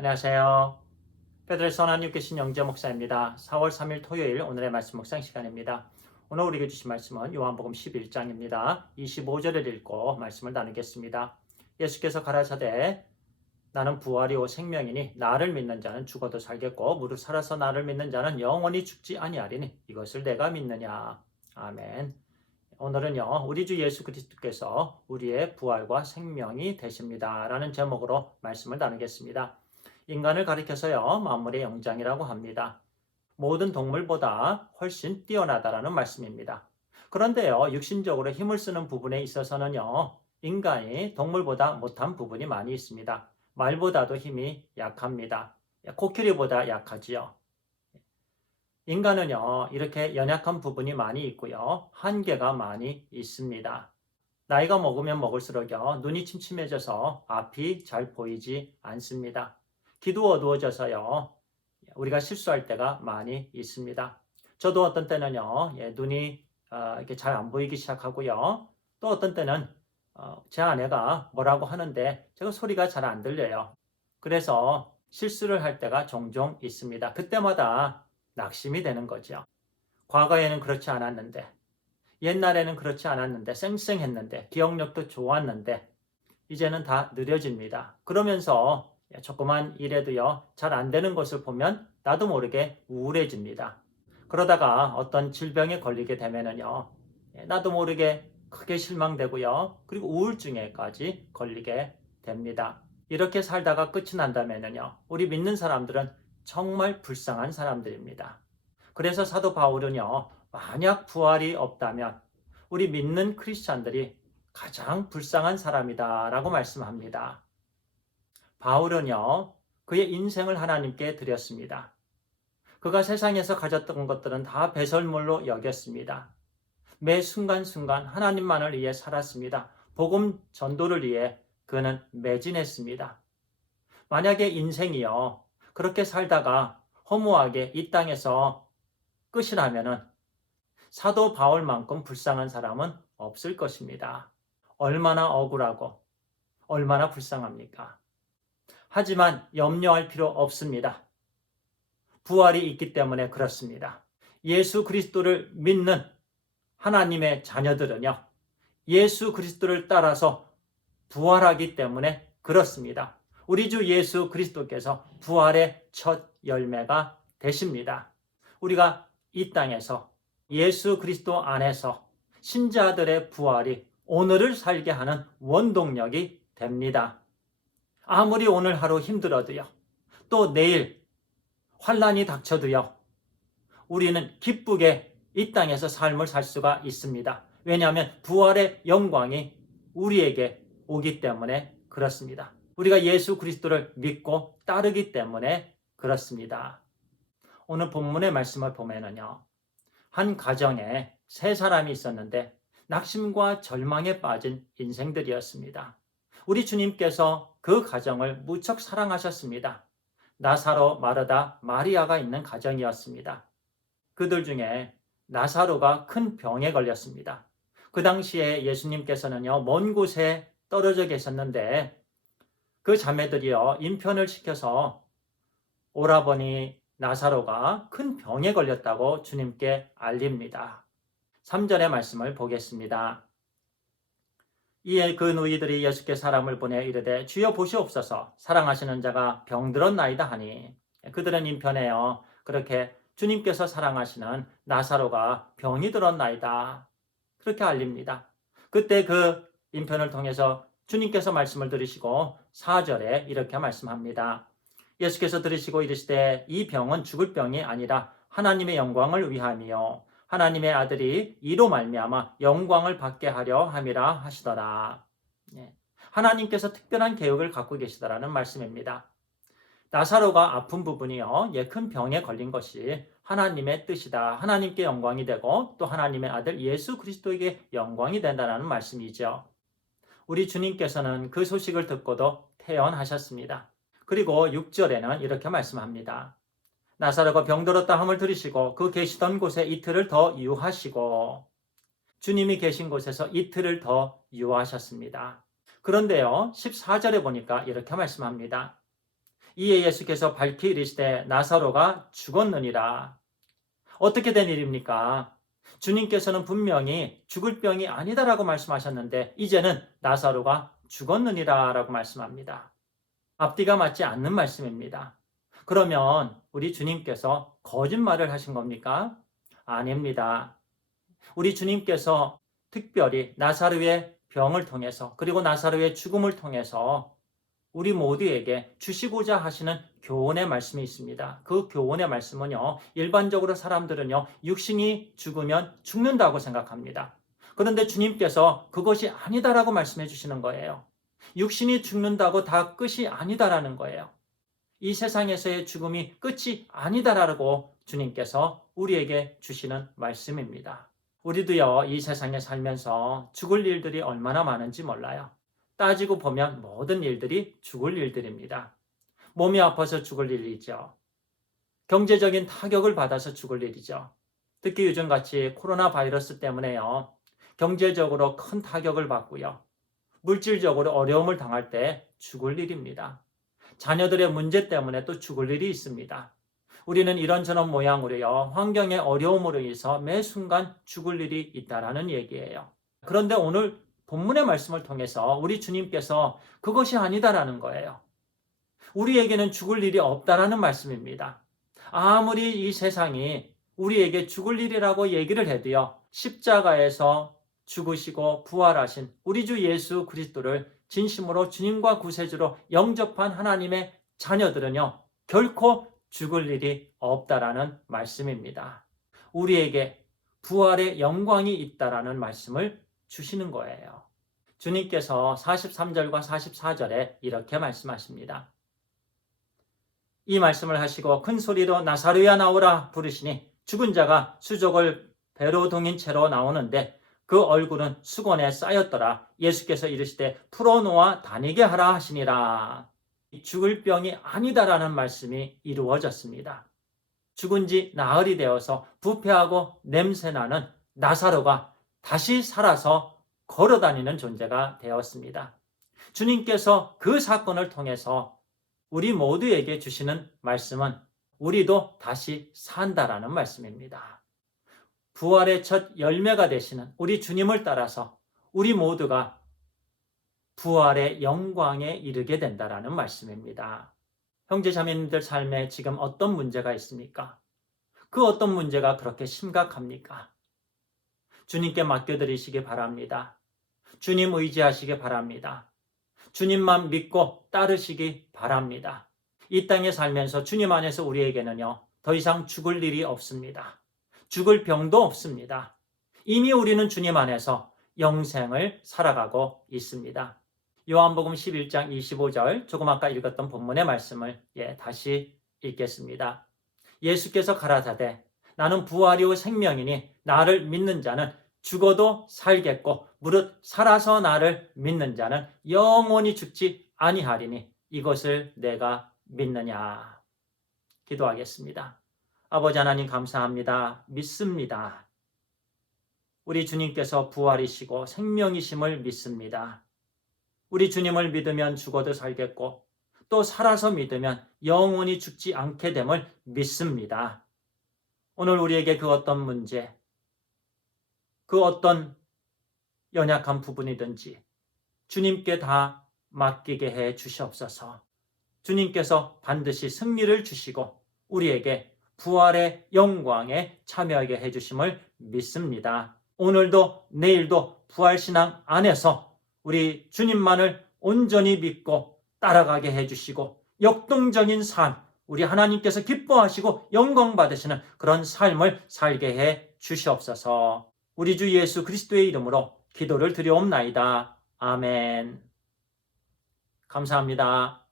안녕하세요. 베드로에서 하나님 계신 영재 목사입니다. 4월 3일 토요일 오늘의 말씀 묵상 시간입니다. 오늘 우리에게 주신 말씀은 요한복음 11장입니다. 25절을 읽고 말씀을 나누겠습니다. 예수께서 가라사대 나는 부활이요 생명이니 나를 믿는 자는 죽어도 살겠고 무릇 살아서 나를 믿는 자는 영원히 죽지 아니하리니 이것을 내가 믿느냐. 아멘. 오늘은요, 우리 주 예수 그리스도께서 우리의 부활과 생명이 되십니다 라는 제목으로 말씀을 나누겠습니다. 인간을 가리켜서요, 만물의 영장이라고 합니다. 모든 동물보다 훨씬 뛰어나다라는 말씀입니다. 그런데요, 육신적으로 힘을 쓰는 부분에 있어서는요, 인간이 동물보다 못한 부분이 많이 있습니다. 말보다도 힘이 약합니다. 코끼리보다 약하지요. 인간은요, 이렇게 연약한 부분이 많이 있고요, 한계가 많이 있습니다. 나이가 먹으면 먹을수록요, 눈이 침침해져서 앞이 잘 보이지 않습니다. 귀도 어두워져서요, 우리가 실수할 때가 많이 있습니다. 저도 어떤 때는요, 눈이 이렇게 잘 안 보이기 시작하고요, 또 어떤 때는 제 아내가 뭐라고 하는데 제가 소리가 잘 안 들려요. 그래서 실수를 할 때가 종종 있습니다. 그때마다 낙심이 되는 거죠. 과거에는 그렇지 않았는데, 옛날에는 그렇지 않았는데, 쌩쌩했는데, 기억력도 좋았는데, 이제는 다 느려집니다. 그러면서 조그만 일에도요, 잘 안 되는 것을 보면 나도 모르게 우울해집니다. 그러다가 어떤 질병에 걸리게 되면은요, 나도 모르게 크게 실망되고요, 그리고 우울증에까지 걸리게 됩니다. 이렇게 살다가 끝이 난다면은요, 우리 믿는 사람들은 정말 불쌍한 사람들입니다. 그래서 사도 바울은요, 만약 부활이 없다면 우리 믿는 크리스찬들이 가장 불쌍한 사람이다라고 말씀합니다. 바울은요, 그의 인생을 하나님께 드렸습니다. 그가 세상에서 가졌던 것들은 다 배설물로 여겼습니다. 매 순간순간 하나님만을 위해 살았습니다. 복음 전도를 위해 그는 매진했습니다. 만약에 인생이요, 그렇게 살다가 허무하게 이 땅에서 끝이라면은 사도 바울만큼 불쌍한 사람은 없을 것입니다. 얼마나 억울하고 얼마나 불쌍합니까? 하지만 염려할 필요 없습니다. 부활이 있기 때문에 그렇습니다. 예수 그리스도를 믿는 하나님의 자녀들은요, 예수 그리스도를 따라서 부활하기 때문에 그렇습니다. 우리 주 예수 그리스도께서 부활의 첫 열매가 되십니다. 우리가 이 땅에서 예수 그리스도 안에서 신자들의 부활이 오늘을 살게 하는 원동력이 됩니다. 아무리 오늘 하루 힘들어도요, 또 내일 환란이 닥쳐도요, 우리는 기쁘게 이 땅에서 삶을 살 수가 있습니다. 왜냐하면 부활의 영광이 우리에게 오기 때문에 그렇습니다. 우리가 예수 그리스도를 믿고 따르기 때문에 그렇습니다. 오늘 본문의 말씀을 보면은요, 한 가정에 세 사람이 있었는데 낙심과 절망에 빠진 인생들이었습니다. 우리 주님께서 그 가정을 무척 사랑하셨습니다. 나사로, 마르다, 마리아가 있는 가정이었습니다. 그들 중에 나사로가 큰 병에 걸렸습니다. 그 당시에 예수님께서는요, 먼 곳에 떨어져 계셨는데 그 자매들이요, 인편을 시켜서 오라버니 나사로가 큰 병에 걸렸다고 주님께 알립니다. 3절의 말씀을 보겠습니다. 이에 그 누이들이 예수께 사람을 보내 이르되 주여 보시옵소서 사랑하시는 자가 병들었나이다 하니 그들은 인편에요 그렇게 주님께서 사랑하시는 나사로가 병이 들었나이다 그렇게 알립니다. 그때 그 인편을 통해서 주님께서 말씀을 들으시고 4절에 이렇게 말씀합니다. 예수께서 들으시고 이르시되 이 병은 죽을 병이 아니라 하나님의 영광을 위함이요 하나님의 아들이 이로 말미암아 영광을 받게 하려 함이라 하시더라. 하나님께서 특별한 계획을 갖고 계시다라는 말씀입니다. 나사로가 아픈 부분이요, 큰 병에 걸린 것이 하나님의 뜻이다. 하나님께 영광이 되고 또 하나님의 아들 예수 그리스도에게 영광이 된다는 말씀이죠. 우리 주님께서는 그 소식을 듣고도 태연하셨습니다. 그리고 6절에는 이렇게 말씀합니다. 나사로가 병들었다 함을 들으시고 그 계시던 곳에 이틀을 더 유하시고 주님이 계신 곳에서 이틀을 더 유하셨습니다. 그런데요, 14절에 보니까 이렇게 말씀합니다. 이에 예수께서 밝히 이르시되 나사로가 죽었느니라. 어떻게 된 일입니까? 주님께서는 분명히 죽을 병이 아니다라고 말씀하셨는데 이제는 나사로가 죽었느니라라고 말씀합니다. 앞뒤가 맞지 않는 말씀입니다. 그러면 우리 주님께서 거짓말을 하신 겁니까? 아닙니다. 우리 주님께서 특별히 나사로의 병을 통해서 그리고 나사로의 죽음을 통해서 우리 모두에게 주시고자 하시는 교훈의 말씀이 있습니다. 그 교훈의 말씀은요, 일반적으로 사람들은요, 육신이 죽으면 죽는다고 생각합니다. 그런데 주님께서 그것이 아니다라고 말씀해 주시는 거예요. 육신이 죽는다고 다 끝이 아니다라는 거예요. 이 세상에서의 죽음이 끝이 아니다라고 주님께서 우리에게 주시는 말씀입니다. 우리도요, 이 세상에 살면서 죽을 일들이 얼마나 많은지 몰라요. 따지고 보면 모든 일들이 죽을 일들입니다. 몸이 아파서 죽을 일이죠. 경제적인 타격을 받아서 죽을 일이죠. 특히 요즘같이 코로나 바이러스 때문에요. 경제적으로 큰 타격을 받고요. 물질적으로 어려움을 당할 때 죽을 일입니다. 자녀들의 문제 때문에 또 죽을 일이 있습니다. 우리는 이런저런 모양으로요. 환경의 어려움으로 인해서 매 순간 죽을 일이 있다라는 얘기예요. 그런데 오늘 본문의 말씀을 통해서 우리 주님께서 그것이 아니다라는 거예요. 우리에게는 죽을 일이 없다라는 말씀입니다. 아무리 이 세상이 우리에게 죽을 일이라고 얘기를 해도요. 십자가에서 죽으시고 부활하신 우리 주 예수 그리스도를 진심으로 주님과 구세주로 영접한 하나님의 자녀들은요. 결코 죽을 일이 없다라는 말씀입니다. 우리에게 부활의 영광이 있다라는 말씀을 주시는 거예요. 주님께서 43절과 44절에 이렇게 말씀하십니다. 이 말씀을 하시고 큰 소리로 나사로야 나오라 부르시니 죽은 자가 수족을 배로 동인 채로 나오는데 그 얼굴은 수건에 쌓였더라. 예수께서 이르시되 풀어놓아 다니게 하라 하시니라. 죽을 병이 아니다라는 말씀이 이루어졌습니다. 죽은 지 나흘이 되어서 부패하고 냄새나는 나사로가 다시 살아서 걸어다니는 존재가 되었습니다. 주님께서 그 사건을 통해서 우리 모두에게 주시는 말씀은 우리도 다시 산다라는 말씀입니다. 부활의 첫 열매가 되시는 우리 주님을 따라서 우리 모두가 부활의 영광에 이르게 된다라는 말씀입니다. 형제 자매님들 삶에 지금 어떤 문제가 있습니까? 그 어떤 문제가 그렇게 심각합니까? 주님께 맡겨드리시기 바랍니다. 주님 의지하시기 바랍니다. 주님만 믿고 따르시기 바랍니다. 이 땅에 살면서 주님 안에서 우리에게는요, 더 이상 죽을 일이 없습니다. 죽을 병도 없습니다. 이미 우리는 주님 안에서 영생을 살아가고 있습니다. 요한복음 11장 25절, 조금 아까 읽었던 본문의 말씀을 다시 읽겠습니다. 예수께서 가라사대 나는 부활이요 생명이니 나를 믿는 자는 죽어도 살겠고 무릇 살아서 나를 믿는 자는 영원히 죽지 아니하리니 이것을 내가 믿느냐. 기도하겠습니다. 아버지 하나님 감사합니다. 믿습니다. 우리 주님께서 부활이시고 생명이심을 믿습니다. 우리 주님을 믿으면 죽어도 살겠고 또 살아서 믿으면 영원히 죽지 않게 됨을 믿습니다. 오늘 우리에게 그 어떤 문제, 그 어떤 연약한 부분이든지 주님께 다 맡기게 해 주시옵소서. 주님께서 반드시 승리를 주시고 우리에게 부활의 영광에 참여하게 해 주심을 믿습니다. 오늘도 내일도 부활신앙 안에서 우리 주님만을 온전히 믿고 따라가게 해 주시고 역동적인 삶, 우리 하나님께서 기뻐하시고 영광 받으시는 그런 삶을 살게 해 주시옵소서. 우리 주 예수 그리스도의 이름으로 기도를 드리옵나이다. 아멘. 감사합니다.